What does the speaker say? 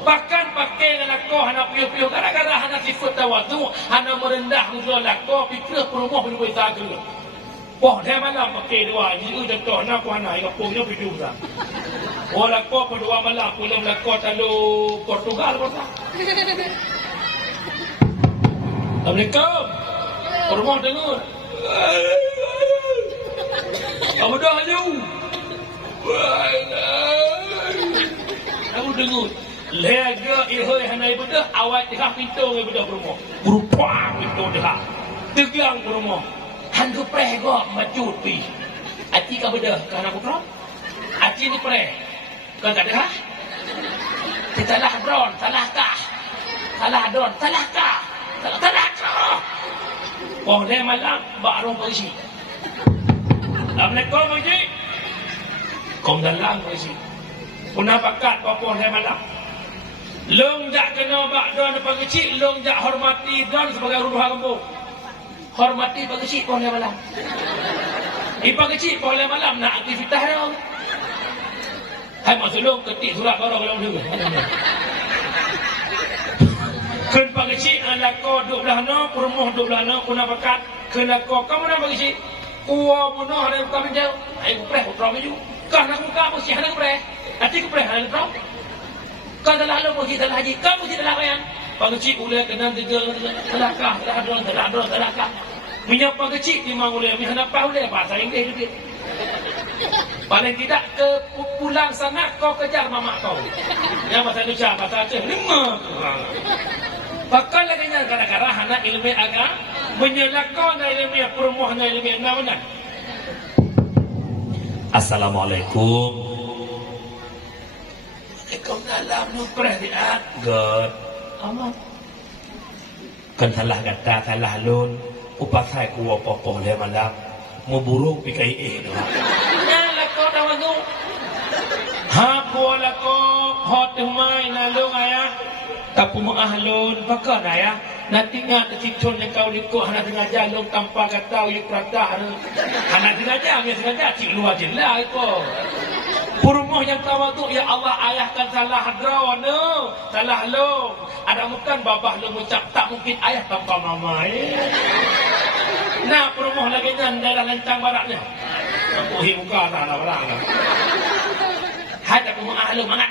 Bahkan pakai lako hana piu-piu gara-gara hana sifat tawadu, hana merendah muka lako pikir perumah boleh bersaga. Poh dia malam pakai dua, jadi jatuh nak hana ika punya piu dah. Oh lako pada malam pulang lako talu Portugal pasal. Assalamualaikum. Perumah dengar. Kamu dah jauh. Kamu dengar. Lega ihoi hanai bedah awak dah pintu ngai bedah rumah. Berupang pintu dah. Tegang rumah. Han ke preh go macut pi. Ati ka bedah kana putra? Ati ni preh. Kan tak dah? Kita lah bron, salah kah? Salah don, salah kah? Salah kah? Oh dia malam baru polisi. Assalamualaikum polisi. Kom dalam polisi. Punah pakat apa dia malam. Long jak kena bak don apa kecil, long jak hormati don sebagai rumah kampung. Hormati pak kecil pun dia malam. Ipa kecil pun dia malam nak aktivitas dia. Hai masuk long ketik surat baru kalau dulu. Ken pak kecil anak ko duk belah no, perumuh duk belah no, punah pakat kena ko kamu nak pak kecil. Kuah bunuh ada bukan menjauh. Hai kupreh putra maju. Kah nak buka mesti ada kupreh. Hati kupreh ada putra. Kau telah lalu mesti telah haji. Kau mesti telah bayang. Pak kecil boleh kena tiga telakah, telakah. Minyak pak kecil memang boleh. Minyak apa boleh? Bahasa Inggeris juga. Paling tidak ke pulang sana kau kejar mamak kau. Yang bahasa Indonesia, bahasa Aceh 5. Bahkan lagi yang gara-gara anak ilmu agama menyelakkan ilmu perumuhnya ilmu mana? Assalamualaikum. Waalaikumsalam. Nupreh dia. God. Amat. Kan salah kata, salah lun. Upasai kuwa popoh dia malam. Muburung pikai tu. Nyala kau dah wagu. Ha kuala kau hot mai nalung ayah. Tapi mengahlun pakai ayah. Nanti ngak kecicun yang kau likuk hana tengah jalung tanpa kata yuk perata hana tengah jam ya sengaja cik luar jelah itu. Perumuh yang tawaduk ya Allah ayahkan salah drone salah lo ada bukan babah lo ucap tak mungkin ayah tanpa mama nah perumuh lagi nyan daerah lencang baratnya puhi muka tak ada orang hai tak perumuh ahlu mangat